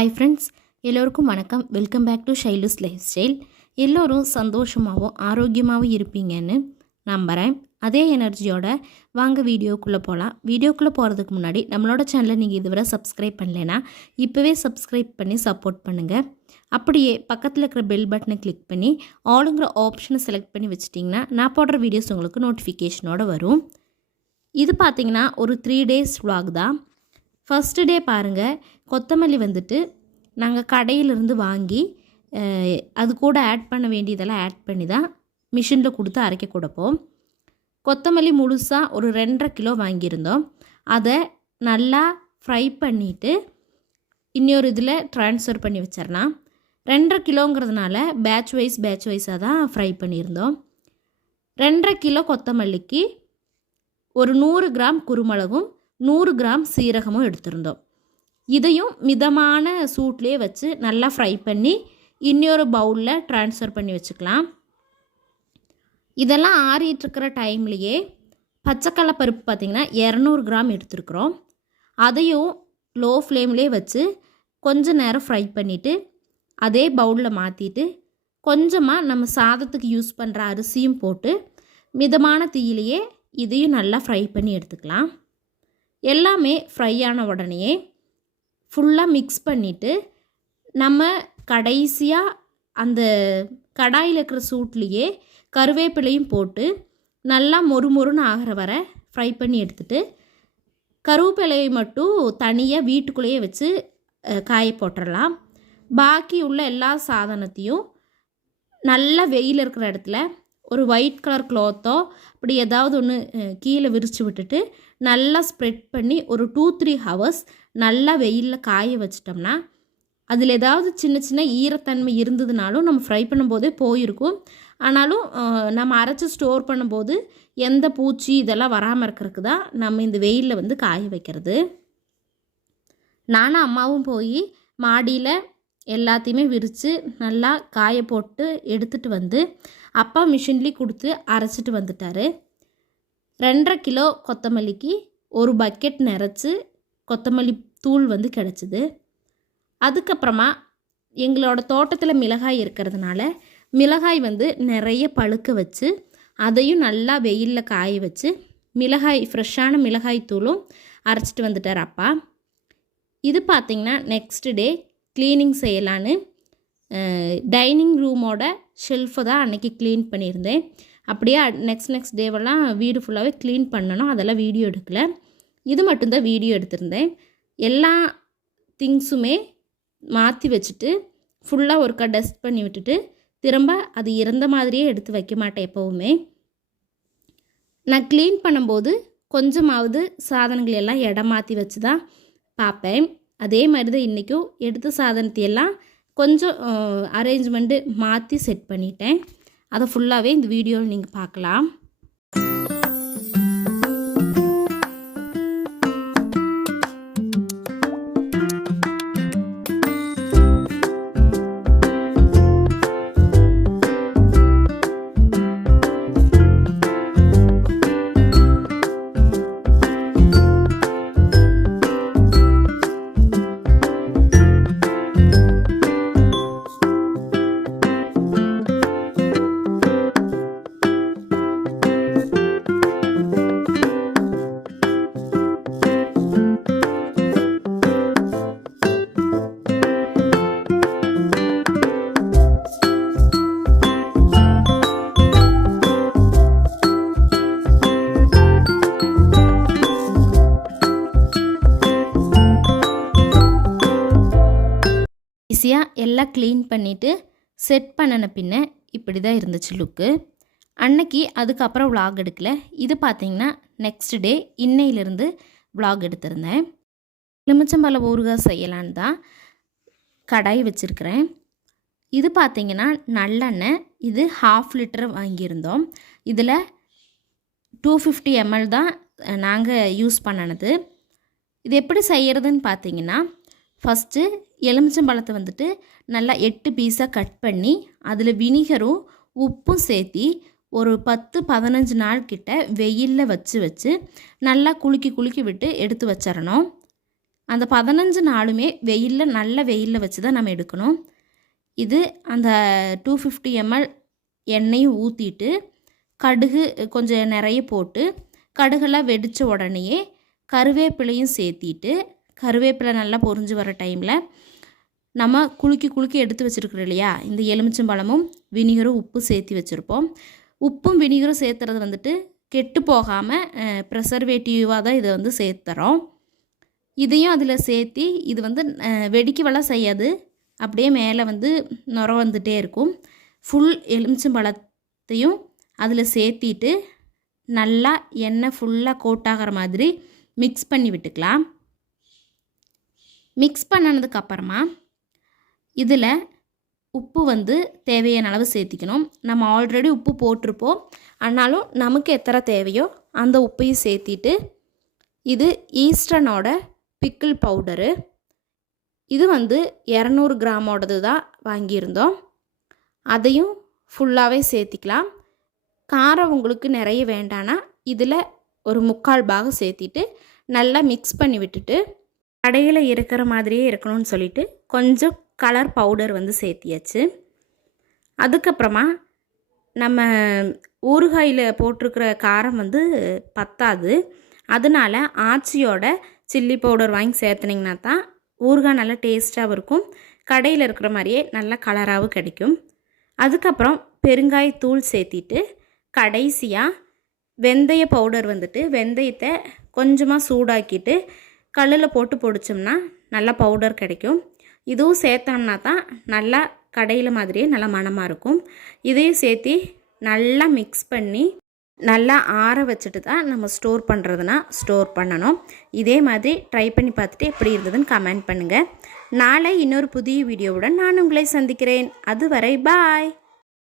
Hi friends எல்லோருக்கும் வணக்கம். Welcome back to Shailu's lifestyle எல்லோரும் சந்தோஷமாகவும் ஆரோக்கியமாகவும் இருப்பீங்கன்னு நம்புகிறேன் அதே எனர்ஜியோட வாங்க வீடியோக்குள்ளே போகலாம் வீடியோக்குள்ளே போகிறதுக்கு முன்னாடி நம்மளோட சேனலை நீங்கள் இதுவரை சப்ஸ்கிரைப் பண்ணலைன்னா இப்போவே சப்ஸ்கிரைப் பண்ணி சப்போர்ட் பண்ணுங்கள் அப்படியே பக்கத்தில் இருக்கிற பெல் பட்டனை கிளிக் பண்ணி ஆளுங்கிற ஆப்ஷனை செலக்ட் பண்ணி வச்சிட்டிங்கன்னா நான் போடுற வீடியோஸ் உங்களுக்கு நோட்டிஃபிகேஷனோட வரும். இது பார்த்தீங்கன்னா ஒரு த்ரீ டேஸ் vlog தான். ஃபஸ்ட்டு டே பாருங்கள் கொத்தமல்லி வந்துட்டு நாங்கள் கடையிலிருந்து வாங்கி அது கூட ஆட் பண்ண வேண்டியதெல்லாம் ஆட் பண்ணி தான் மிஷினில் கொடுத்து அரைக்க கொடுப்போம். கொத்தமல்லி முழுசாக ஒரு ரெண்டரை கிலோ வாங்கியிருந்தோம். அதை நல்லா ஃப்ரை பண்ணிவிட்டு இன்னொரு இதில் ட்ரான்ஸ்ஃபர் பண்ணி வச்சிடலாம். ரெண்டரை கிலோங்கிறதுனால பேட்ச் வைஸ் பேட்ச் வைஸாக தான் ஃப்ரை பண்ணியிருந்தோம். ரெண்டரை கிலோ கொத்தமல்லிக்கு ஒரு நூறு கிராம் குருமிளகும் நூறு கிராம் சீரகமும் எடுத்திருந்தோம். இதையும் மிதமான சூட்லேயே வச்சு நல்லா ஃப்ரை பண்ணி இன்னொரு பவுலில் ட்ரான்ஸ்ஃபர் பண்ணி வச்சுக்கலாம். இதெல்லாம் ஆறிட்டு இருக்கிற டைம்லேயே பச்சைக்கடலை பருப்பு பார்த்திங்கன்னா இரநூறு கிராம் எடுத்துருக்குறோம். அதையும் லோ ஃப்ளேம்லேயே வச்சு கொஞ்ச நேரம் ஃப்ரை பண்ணிவிட்டு அதே பவுலில் மாற்றிட்டு கொஞ்சமாக நம்ம சாதத்துக்கு யூஸ் பண்ணுற அரிசியும் போட்டு மிதமான தீயிலேயே இதையும் நல்லா ஃப்ரை பண்ணி எடுத்துக்கலாம். எல்லாமே ஃப்ரை ஆன உடனேயே ஃபுல்லாக மிக்ஸ் பண்ணிவிட்டு நம்ம கடைசியாக அந்த கடாயில் இருக்கிற சூட்லேயே கருவேப்பிலையும் போட்டு நல்லா மொறு மொறுன்னு ஆகிற வரை ஃப்ரை பண்ணி எடுத்துகிட்டு கருவேப்பிலையை மட்டும் தனியாக வீட்டுக்குள்ளேயே வச்சு காய போட்டுடலாம் பாக்கி உள்ள எல்லா சாதனத்தையும் நல்லா வெயில் இருக்கிற இடத்துல ஒரு ஒயிட் கலர் க்ளாத்தோ அப்படி ஏதாவது ஒன்று கீழே விரித்து விட்டுட்டு நல்லா ஸ்ப்ரெட் பண்ணி ஒரு டூ த்ரீ ஹவர்ஸ் நல்லா வெயிலில் காய வச்சிட்டோம்னா அதில் ஏதாவது சின்ன சின்ன ஈரத்தன்மை இருந்ததுனாலும் நம்ம ஃப்ரை பண்ணும்போதே போயிருக்கும். ஆனாலும் நம்ம அரைச்சி ஸ்டோர் பண்ணும்போது எந்த பூச்சி இதெல்லாம் வராமல் இருக்கிறதுக்கு தான் நம்ம இந்த வெயிலில் வந்து காய வைக்கிறது. நானும் அம்மாவும் போய் மாடியில் எல்லாத்தையுமே விரித்து நல்லா காய போட்டு எடுத்துகிட்டு வந்து அப்பா மிஷின்லேயும் கொடுத்து அரைச்சிட்டு வந்துட்டாரு. ரெண்டரை கிலோ கொத்தமல்லிக்கு ஒரு பக்கெட் நிறச்சி கொத்தமல்லி தூள் வந்து கிடச்சிது. அதுக்கப்புறமா எங்களோட தோட்டத்தில் மிளகாய் இருக்கிறதுனால மிளகாய் வந்து நிறைய பழுக்க வச்சு அதையும் நல்லா வெயிலில் காய வச்சு மிளகாய் ஃப்ரெஷ்ஷான மிளகாய் தூளும் அரைச்சிட்டு வந்துட்டார் அப்பா. இது பார்த்திங்கன்னா நெக்ஸ்ட் டே க்ளீனிங் செய்யலான்னு டைனிங் ரூமோட ஷெல்ஃபை தான் அன்றைக்கி க்ளீன் பண்ணியிருந்தேன். அப்படியே நெக்ஸ்ட் நெக்ஸ்ட் டேவெல்லாம் வீடு ஃபுல்லாகவே க்ளீன் பண்ணணும். அதெல்லாம் வீடியோ எடுக்கலை. இது மட்டும்தான் வீடியோ எடுத்திருந்தேன். எல்லா திங்ஸுமே மாற்றி வச்சுட்டு ஃபுல்லாக ஒருக்கா டஸ்ட் பண்ணி விட்டுட்டு திரும்ப அது இறந்த மாதிரியே எடுத்து வைக்க மாட்டேன் எப்போவுமே. நான் க்ளீன் பண்ணும்போது கொஞ்சமாவது சாதனங்கள் எல்லாம் இடம் மாற்றி வச்சு தான் பார்ப்பேன். அதே மாதிரி தான் இன்றைக்கும் எடுத்த சாதனத்தையெல்லாம் கொஞ்சம் அரேஞ்ச்மெண்ட்டு மாற்றி செட் பண்ணிட்டேன். அதை ஃபுல்லாகவே இந்த வீடியோவில் நீங்கள் பார்க்கலாம். ஈஸியாக எல்லாம் க்ளீன் பண்ணிவிட்டு செட் பண்ணின பின்ன இப்படி தான் இருந்துச்சு லுக்கு அன்னைக்கு அதுக்கப்புறம் vlog எடுக்கல. இது பார்த்தீங்கன்னா நெக்ஸ்ட் டே இன்னையிலிருந்து vlog எடுத்திருந்தேன். எலுமிச்சம்பழ ஊறுகாய் செய்யலான்னு தான் கடாய் வச்சுருக்கிறேன். இது பார்த்தீங்கன்னா நல்லெண்ணெய். இது ஹாஃப் லிட்டர் வாங்கியிருந்தோம். இதில் டூ ஃபிஃப்டி எம்எல் தான் நாங்கள் யூஸ் பண்ணினது. இது எப்படி செய்கிறதுன்னு பார்த்தீங்கன்னா ஃபஸ்ட்டு எலுமிச்சம்பழத்தை வந்துட்டு நல்லா எட்டு பீஸாக கட் பண்ணி அதில் வினிகரும் உப்பும் சேர்த்தி ஒரு பத்து பதினஞ்சு நாள் கிட்ட வெயிலில் வச்சு வச்சு நல்லா குலுக்கி குலுக்கி விட்டு எடுத்து வச்சிடணும். அந்த பதினஞ்சு நாளுமே வெயிலில் நல்ல வெயிலில் வச்சு தான் நம்ம எடுக்கணும். இது அந்த டூ ஃபிஃப்டி எம்எல் எண்ணெயும் ஊற்றிட்டு கடுகு கொஞ்சம் நிறைய போட்டு கடுகெல்லாம் வெடித்த உடனேயே கருவேப்பிலையும் சேர்த்திட்டு கருவேப்பிலை நல்லா பொரிஞ்சு வர டைமில் நம்ம குலுக்கி குலுக்கி எடுத்து வச்சுருக்குறோம் இல்லையா? இந்த எலுமிச்சம்பழமும் வினிகரும் உப்பு சேர்த்து வச்சுருப்போம். உப்பும் வினிகரும் சேர்த்துறது வந்துட்டு கெட்டு போகாமல் ப்ரெசர்வேட்டிவாக தான் இதை வந்து சேர்த்துறோம் இதையும் அதில் சேர்த்தி இது வந்து வெடிக்க வெடிக்கவெல்லாம் செய்யாது. அப்படியே மேலே வந்து நுர வந்துகிட்டே இருக்கும். ஃபுல் எலுமிச்சம்பழத்தையும் அதில் சேர்த்திட்டு நல்லா எண்ணெய் ஃபுல்லாக கோட் ஆகிற மாதிரி மிக்ஸ் பண்ணி விட்டுக்கலாம். மிக்ஸ் பண்ணனதுக்கப்புறமா இதில் உப்பு வந்து தேவையான அளவு சேர்த்திக்கணும். நம்ம ஆல்ரெடி உப்பு போட்டிருப்போம். ஆனாலும் நமக்கு எத்தனை தேவையோ அந்த உப்பையும் சேர்த்திட்டு இது ஈஸ்டனோட பிக்கிள் பவுடரு இது வந்து இரநூறு கிராமோடது தான் வாங்கியிருந்தோம். அதையும் ஃபுல்லாகவே சேர்த்திக்கலாம். காரம் உங்களுக்கு நிறைய வேண்டானா இதில் ஒரு முக்கால் பாகம் சேர்த்திட்டு நல்லா மிக்ஸ் பண்ணி விட்டுட்டு கடையில் இருக்கிற மாதிரியே இருக்கணும்னு சொல்லிட்டு கொஞ்சம் கலர் பவுடர் வந்து சேர்த்தியாச்சு. அதுக்கப்புறமா நம்ம ஊறுகாயில் போட்டிருக்கிற காரம் வந்து பத்தாது. அதனால ஆச்சியோட சில்லி பவுடர் வாங்கி சேர்த்துனிங்கன்னா தான் ஊறுகாய் நல்லா டேஸ்ட்டாகவும் இருக்கும். கடையில் இருக்கிற மாதிரியே நல்ல கலராகவும் கிடைக்கும். அதுக்கப்புறம் பெருங்காயத்தூள் சேர்த்திட்டு கடைசியாக வெந்தய பவுடர் வந்துட்டு வெந்தயத்தை கொஞ்சமாக சூடாக்கிட்டு கல்லில் போட்டு பொடிச்சோம்னா நல்ல பவுடர் கிடைக்கும். இதுவும் சேர்த்தோம்னா தான் நல்லா கடையில் மாதிரியே நல்லா மணமாக இருக்கும். இதையும் சேர்த்து நல்லா மிக்ஸ் பண்ணி நல்லா ஆற வச்சுட்டு தான் நம்ம ஸ்டோர் பண்ணுறதுனா ஸ்டோர் பண்ணணும். இதே மாதிரி ட்ரை பண்ணி பார்த்துட்டு எப்படி இருந்ததுன்னு கமெண்ட் பண்ணுங்கள் நாளை இன்னொரு புதிய வீடியோவுடன் நான் உங்களை சந்திக்கிறேன். அதுவரை பாய்